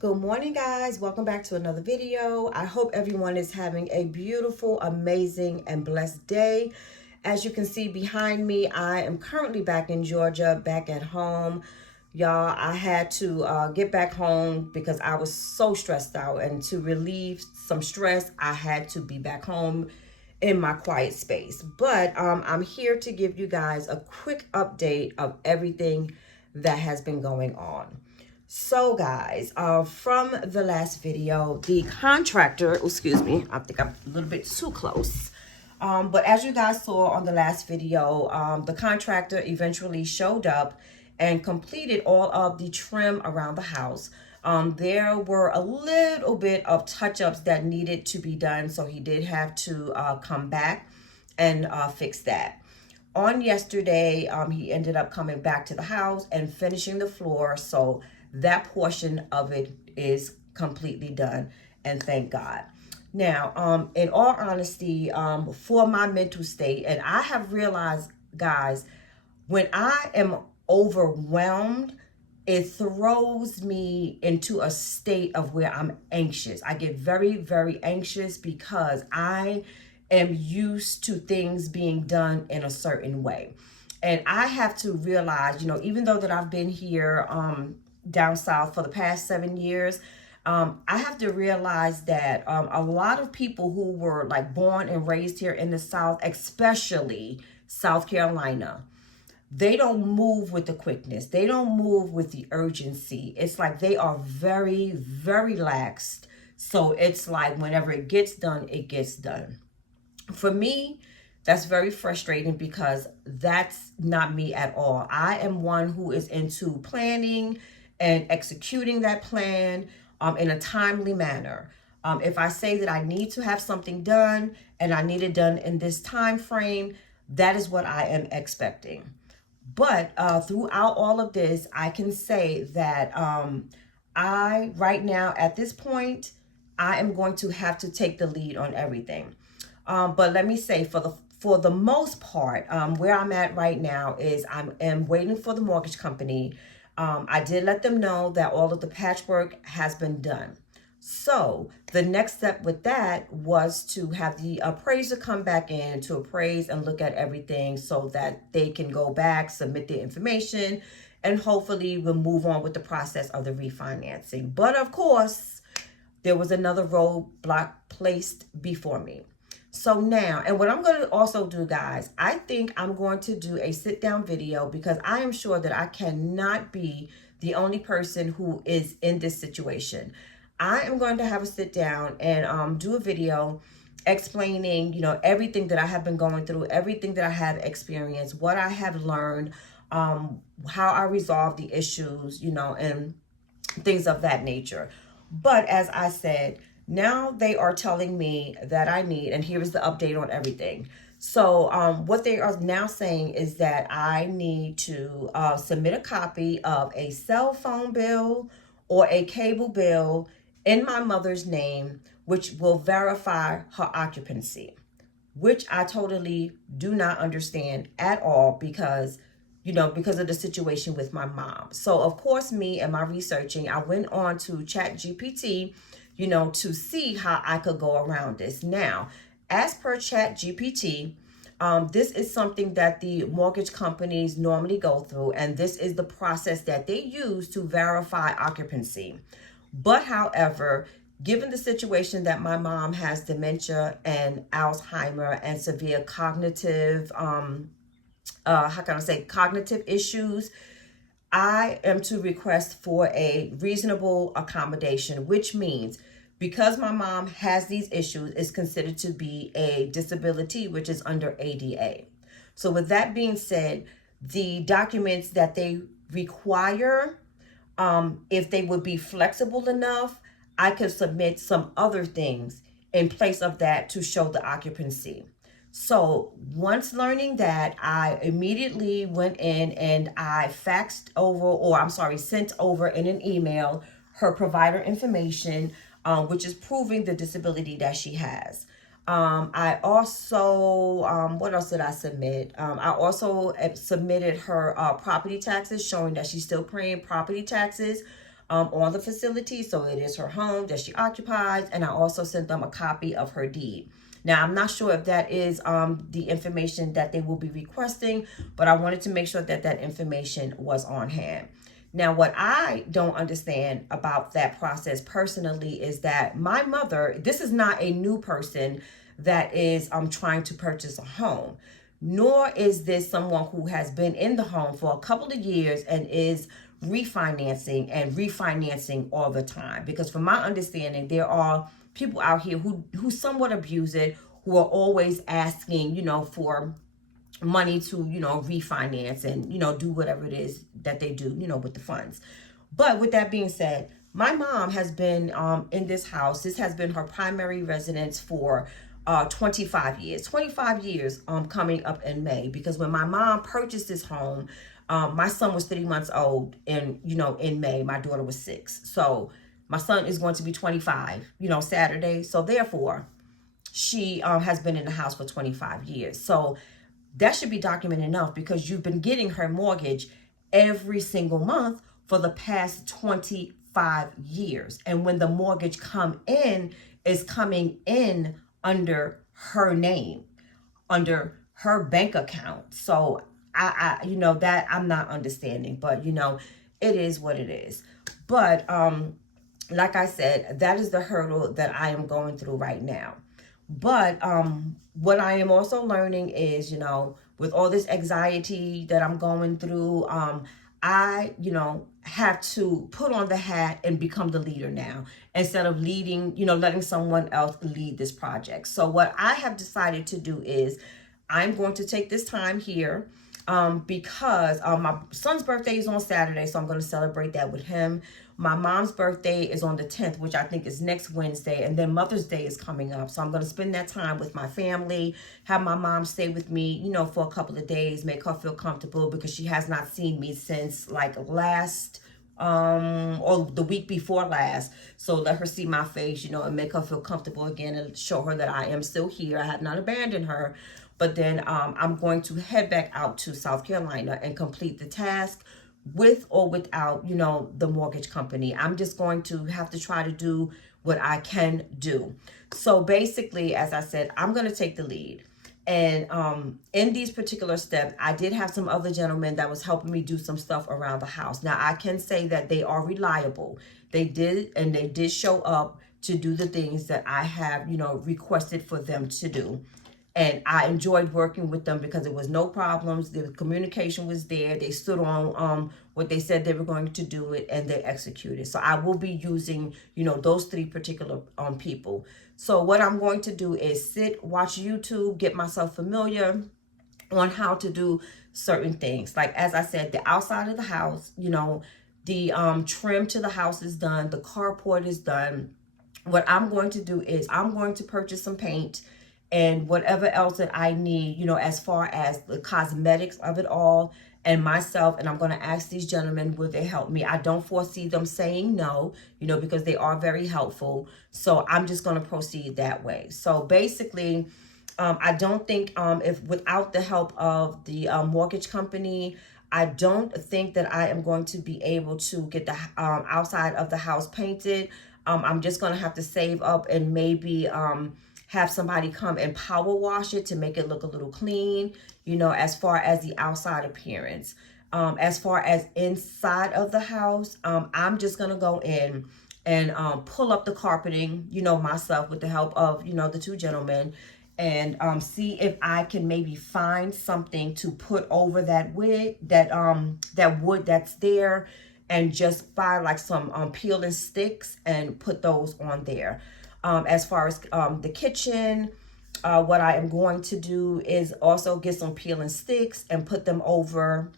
Good morning, guys. Welcome back to another video. I hope everyone is having a beautiful, amazing, and blessed day. As you can see behind me, I am currently back in Georgia, back at home. Y'all, I had to get back home because I was so stressed out, and to relieve some stress, I had to be back home in my quiet space. But I'm here to give you guys a quick update of everything that has been going on. So guys, from the last video, the contractor, excuse me, I think I'm a little bit too close. But as you guys saw on the last video, the contractor eventually showed up and completed all of the trim around the house. There were a little bit of touch-ups that needed to be done, so he did have to come back and fix that. On yesterday, he ended up coming back to the house and finishing the floor, so that portion of it is completely done, and thank God. Now, in all honesty, for my mental state, and I have realized, guys, when I am overwhelmed, it throws me into a state of where I'm anxious. I get very, very anxious because I am used to things being done in a certain way. And I have to realize, even though that I've been here down south for the past 7 years, I have to realize that a lot of people who were like born and raised here in the South, especially South Carolina, they don't move with the quickness. They don't move with the urgency. It's like they are very, very laxed. So it's like whenever it gets done, it gets done. For me, that's very frustrating because that's not me at all. I am one who is into planning and executing that plan in a timely manner. If I say that I need to have something done and I need it done in this time frame, that is what I am expecting. But throughout all of this, I can say that right now, at this point, I am going to have to take the lead on everything. But let me say, for the most part, where I'm at right now is I am waiting for the mortgage company. I did let them know that all of the patchwork has been done. So the next step with that was to have the appraiser come back in to appraise and look at everything so that they can go back, submit their information, and hopefully we'll move on with the process of the refinancing. But of course, there was another roadblock placed before me. So now, and what I'm going to also do, guys, I think I'm going to do a sit down video because I am sure that I cannot be the only person who is in this situation. I am going to have a sit down and do a video explaining, everything that I have been going through, everything that I have experienced, what I have learned, how I resolve the issues, and things of that nature. But as I said, now they are telling me that I need, and here is the update on everything. So what they are now saying is that I need to submit a copy of a cell phone bill or a cable bill in my mother's name, which will verify her occupancy, which I totally do not understand at all because of the situation with my mom. So of course, me and my researching, I went on to ChatGPT, to see how I could go around this. Now, as per ChatGPT, this is something that the mortgage companies normally go through, and this is the process that they use to verify occupancy. But however, given the situation that my mom has dementia and Alzheimer and severe cognitive, cognitive issues, I am to request for a reasonable accommodation, which means because my mom has these issues, it's considered to be a disability, which is under ADA. So with that being said, the documents that they require, if they would be flexible enough, I could submit some other things in place of that to show the occupancy. So once learning that, I immediately went in and I sent over in an email her provider information, which is proving the disability that she has. I also, what else did I submit? I also submitted her property taxes showing that she's still paying property taxes on the facility. So it is her home that she occupies. And I also sent them a copy of her deed. Now, I'm not sure if that is the information that they will be requesting, but I wanted to make sure that that information was on hand. Now, what I don't understand about that process personally is that my mother, this is not a new person that is trying to purchase a home, nor is this someone who has been in the home for a couple of years and is refinancing all the time. Because from my understanding, there are people out here who somewhat abuse it, who are always asking, for money to, refinance and, do whatever it is that they do, with the funds. But with that being said, my mom has been in this house. This has been her primary residence for 25 years. 25 years coming up in May, because when my mom purchased this home, my son was 3 months old, and in May my daughter was 6. So my son is going to be 25, Saturday. So therefore, she has been in the house for 25 years. So that should be documented enough, because you've been getting her mortgage every single month for the past 25 years. And when the mortgage is coming in under her name, under her bank account. So I that I'm not understanding, but it is what it is. But like I said, that is the hurdle that I am going through right now. But what I am also learning is, with all this anxiety that I'm going through, I, have to put on the hat and become the leader now, instead of leading, letting someone else lead this project. So what I have decided to do is I'm going to take this time here because my son's birthday is on Saturday, so I'm going to celebrate that with him. My mom's birthday is on the 10th, which I think is next Wednesday, and then Mother's Day is coming up. So I'm going to spend that time with my family, have my mom stay with me, for a couple of days, make her feel comfortable, because she has not seen me since like last or the week before last. So let her see my face, and make her feel comfortable again, and show her that I am still here. I have not abandoned her. But then I'm going to head back out to South Carolina and complete the task, with or without, the mortgage company. I'm just going to have to try to do what I can do. So basically, as I said, I'm going to take the lead. And in these particular steps, I did have some other gentlemen that was helping me do some stuff around the house. Now, I can say that they are reliable. They did show up to do the things that I have, requested for them to do. And I enjoyed working with them because there was no problems. The communication was there. They stood on what they said they were going to do it, and they executed. So I will be using, those 3 particular people. So what I'm going to do is sit, watch YouTube, get myself familiar on how to do certain things. Like, as I said, the outside of the house, the trim to the house is done. The carport is done. What I'm going to do is I'm going to purchase some paint and whatever else that I need, as far as the cosmetics of it all, and myself. And I'm going to ask these gentlemen, will they help me? I don't foresee them saying no, because they are very helpful. So I'm just going to proceed that way. So basically, I don't think if without the help of the mortgage company, I don't think that I am going to be able to get the outside of the house painted. I'm just going to have to save up and maybe have somebody come and power wash it to make it look a little clean, as far as the outside appearance. As far as inside of the house, I'm just going to go in and pull up the carpeting, myself, with the help of, the 2 gentlemen, and see if I can maybe find something to put over that wood, that wood that's there, and just buy like some peeling sticks and put those on there. As far as the kitchen, what I am going to do is also get some peeling sticks and put them over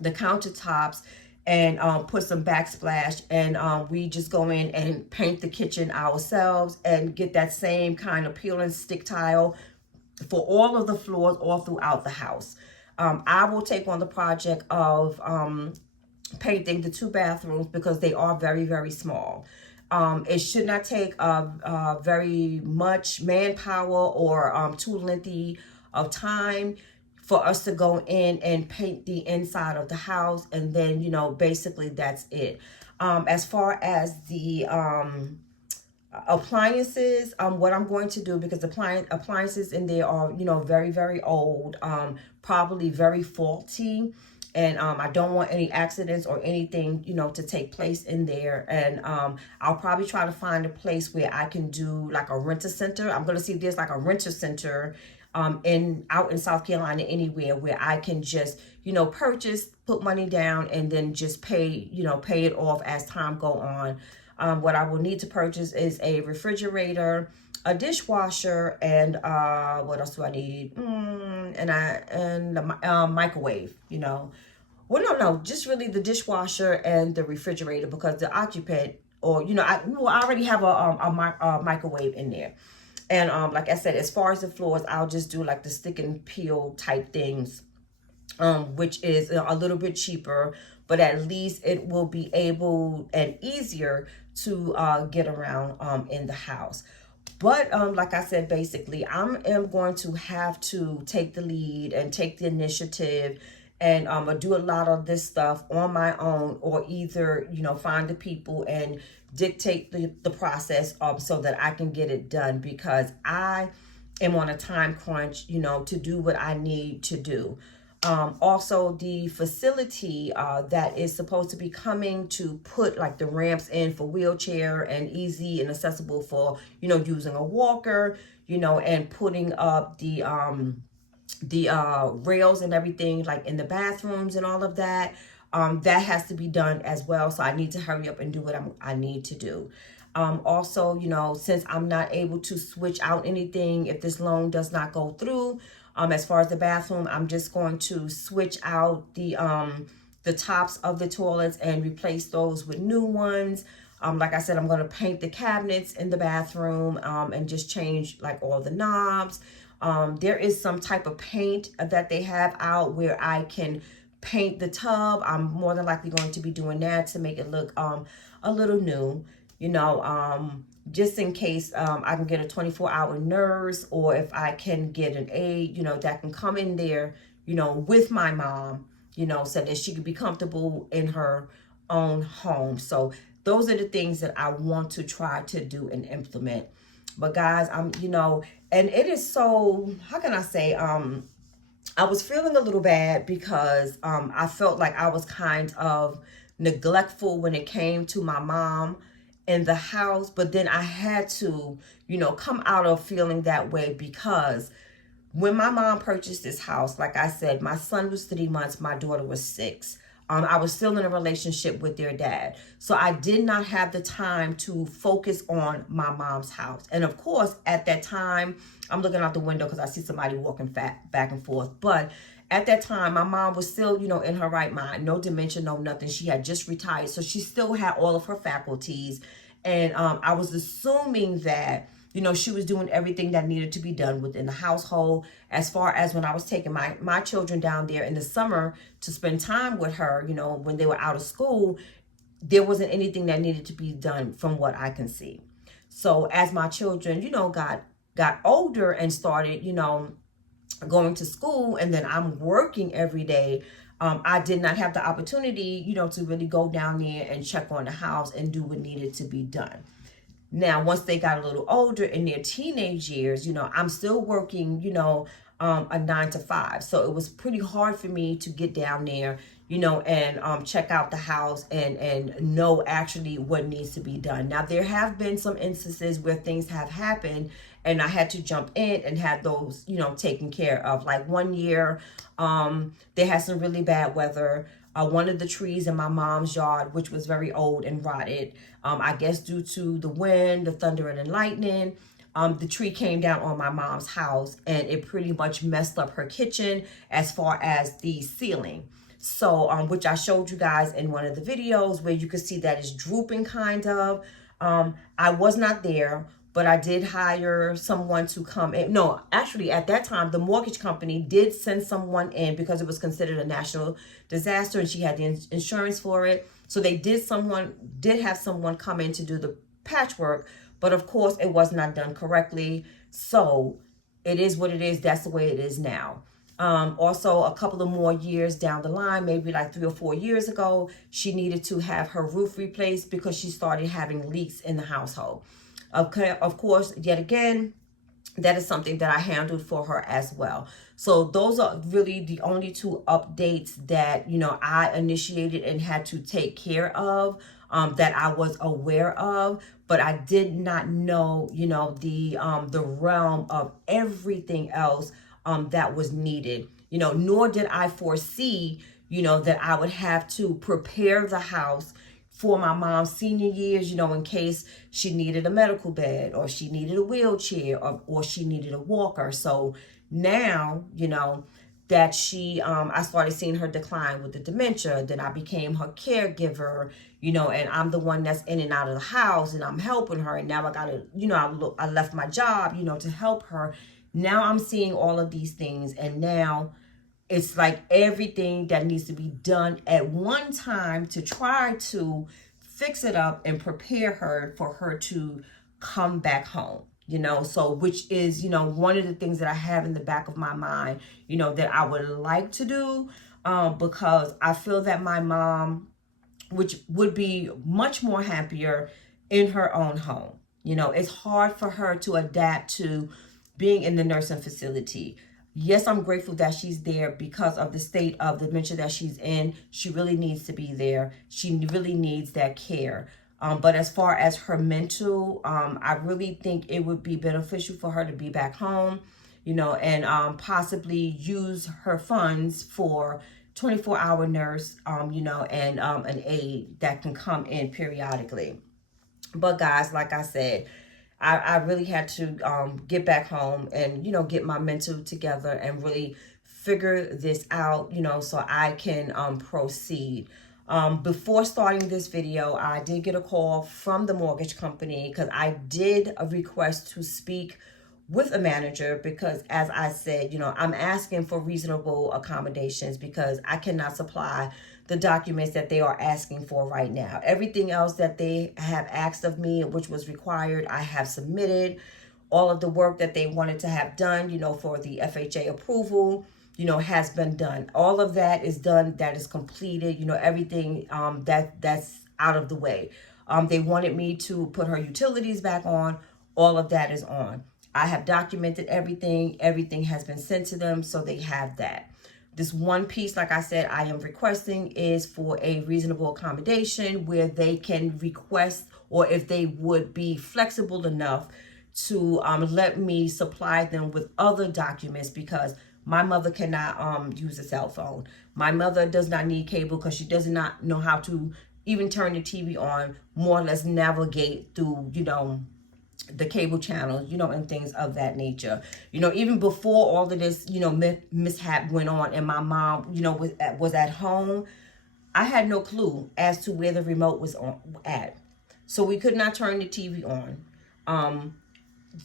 the countertops, and put some backsplash, and we just go in and paint the kitchen ourselves and get that same kind of peeling stick tile for all of the floors all throughout the house. I will take on the project of painting the 2 bathrooms, because they are very, very small. It should not take very much manpower or too lengthy of time for us to go in and paint the inside of the house. And then, basically that's it. As far as the appliances, what I'm going to do, because the appliances in there are, very, very old, probably very faulty. And I don't want any accidents or anything, to take place in there. And I'll probably try to find a place where I can do like a renter center. I'm going to see if there's like a renter center out in South Carolina, anywhere where I can just, purchase, put money down, and then just pay it off as time go on. What I will need to purchase is a refrigerator, a dishwasher, and what else do I need? And a microwave. Well, no, just really the dishwasher and the refrigerator, because the occupant, or I already have a microwave in there. And like I said, as far as the floors, I'll just do like the stick and peel type things, which is a little bit cheaper, but at least it will be able and easier to get around in the house. But like I said, basically, I am going to have to take the lead and take the initiative and do a lot of this stuff on my own, or either, find the people and dictate the process so that I can get it done, because I am on a time crunch, to do what I need to do. Also, the facility that is supposed to be coming to put like the ramps in for wheelchair and easy and accessible for, using a walker, and putting up the rails and everything like in the bathrooms and all of that. That has to be done as well. So I need to hurry up and do what I need to do. Also, since I'm not able to switch out anything, if this loan does not go through, as far as the bathroom, I'm just going to switch out the tops of the toilets and replace those with new ones. Like I said, I'm going to paint the cabinets in the bathroom and just change like all the knobs. There is some type of paint that they have out where I can paint the tub. I'm more than likely going to be doing that to make it look a little new, just in case I can get a 24-hour nurse, or if I can get an aide, that can come in there, with my mom, so that she could be comfortable in her own home. So those are the things that I want to try to do and implement. But guys, and it is so, how can I say, I was feeling a little bad because I felt like I was kind of neglectful when it came to my mom in the house. But then I had to, come out of feeling that way, because when my mom purchased this house, like I said, my son was 3 months, my daughter was 6. I was still in a relationship with their dad. So I did not have the time to focus on my mom's house. And of course, at that time, I'm looking out the window because I see somebody walking back and forth. But at that time, my mom was still, in her right mind. No dementia, no nothing. She had just retired. So she still had all of her faculties. And I was assuming that, she was doing everything that needed to be done within the household. As far as when I was taking my children down there in the summer to spend time with her, when they were out of school, there wasn't anything that needed to be done from what I can see. So as my children, got older and started, going to school, and then I'm working every day, I did not have the opportunity, to really go down there and check on the house and do what needed to be done. Now, once they got a little older in their teenage years, I'm still working, a 9 to 5. So it was pretty hard for me to get down there, and check out the house and know actually what needs to be done. Now, there have been some instances where things have happened and I had to jump in and have those, taken care of. Like one year, they had some really bad weather. One of the trees in my mom's yard, which was very old and rotted, I guess due to the wind, the thunder and the lightning, the tree came down on my mom's house, and it pretty much messed up her kitchen as far as the ceiling. So, which I showed you guys in one of the videos where you could see that it's drooping kind of. I was not there, but I did hire someone to come in. No, actually at that time, the mortgage company did send someone in because it was considered a national disaster and she had the insurance for it. So they did have someone come in to do the patchwork, but of course it was not done correctly. So it is what it is. That's the way it is now. Also, a couple of more years down the line, maybe like 3 or 4 years ago, she needed to have her roof replaced because she started having leaks in the household. Okay, of course, yet again, that is something that I handled for her as well. So those are really the only two updates that, I initiated and had to take care of, that I was aware of, but I did not know, the realm of everything else that was needed, nor did I foresee, that I would have to prepare the house for my mom's senior years, in case she needed a medical bed or she needed a wheelchair or she needed a walker. So now, that I started seeing her decline with the dementia, then I became her caregiver, and I'm the one that's in and out of the house and I'm helping her. And now I gotta, I left my job, to help her. Now I'm seeing all of these things, and now it's like everything that needs to be done at one time to try to fix it up and prepare her for her to come back home. So which is, one of the things that I have in the back of my mind, that I would like to do, because I feel that my mom, which would be much more happier in her own home. It's hard for her to adapt to being in the nursing facility. Yes, I'm grateful that she's there because of the state of dementia that she's in. She really needs to be there. She really needs that care. But as far as her mental, I really think it would be beneficial for her to be back home, and possibly use her funds for 24-hour nurse, and an aide that can come in periodically. But guys, like I said, I really had to get back home and, get my mental together and really figure this out, so I can proceed. Before starting this video, I did get a call from the mortgage company because I did a request to speak with a manager because, as I said, I'm asking for reasonable accommodations because I cannot supply the documents that they are asking for right now. Everything else that they have asked of me, which was required, I have submitted. All of the work that they wanted to have done, for the FHA approval, has been done. All of that is done. That is completed. Everything that's out of the way. They wanted me to put her utilities back on. All of that is on. I have documented everything. Everything has been sent to them, so they have that. This one piece, like I said, I am requesting is for a reasonable accommodation where they can request, or if they would be flexible enough to let me supply them with other documents, because my mother cannot use a cell phone. My mother does not need cable because she does not know how to even turn the TV on, more or less navigate through, the cable channels, and things of that nature. Even before all of this, mishap went on and my mom, was at home, I had no clue as to where the remote was at. So we could not turn the TV on.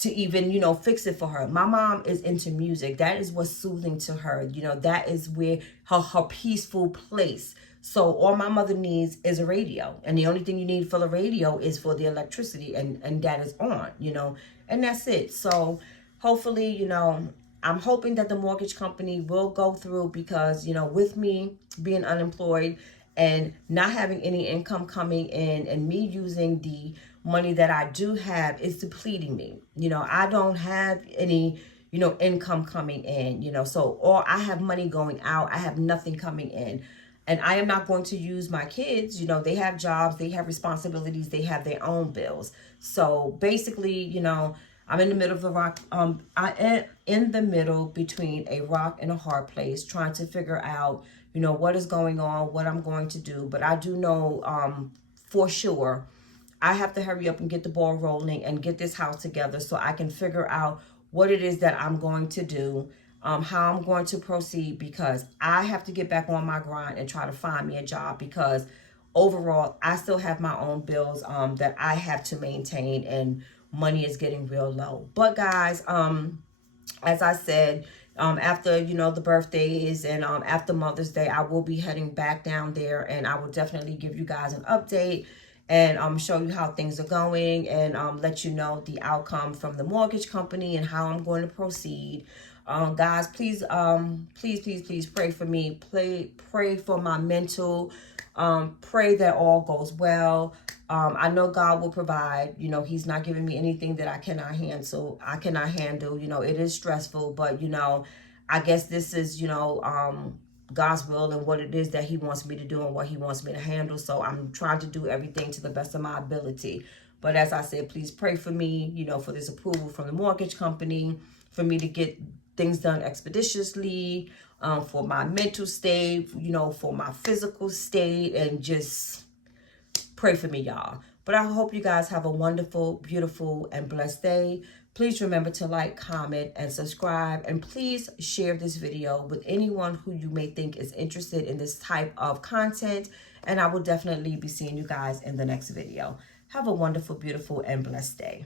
To even, fix it for her. My mom is into music. That is what's soothing to her. That is where her peaceful place. So all my mother needs is a radio. And the only thing you need for the radio is for the electricity, and that is on, and that's it. So hopefully, I'm hoping that the mortgage company will go through because, with me being unemployed and not having any income coming in, and me using the money that I do have is depleting me. I don't have any, income coming in, so, or I have money going out. I have nothing coming in. And I am not going to use my kids. They have jobs, they have responsibilities, they have their own bills. So basically, I'm in the middle of the rock. I am in the middle between a rock and a hard place, trying to figure out, what is going on, what I'm going to do. But I do know for sure I have to hurry up and get the ball rolling and get this house together so I can figure out what it is that I'm going to do, how I'm going to proceed, because I have to get back on my grind and try to find me a job, because overall I still have my own bills that I have to maintain, and money is getting real low. But guys, as I said, after, the birthdays and after Mother's Day, I will be heading back down there, and I will definitely give you guys an update and show you how things are going, and let you know the outcome from the mortgage company and how I'm going to proceed. Guys, please, please pray for me. Pray for my mental. Pray that all goes well. I know God will provide. You know, He's not giving me anything that I cannot handle. You know, it is stressful, but you know, I guess this is, you know, God's will and what it is that He wants me to do and what He wants me to handle. So I'm trying to do everything to the best of my ability. But as I said, please pray for me, you know, for this approval from the mortgage company, for me to get things done expeditiously, for my mental state, you know, for my physical state, and just pray for me, y'all. But I hope you guys have a wonderful, beautiful, and blessed day. Please remember to like, comment, and subscribe. And please share this video with anyone who you may think is interested in this type of content. And I will definitely be seeing you guys in the next video. Have a wonderful, beautiful, and blessed day.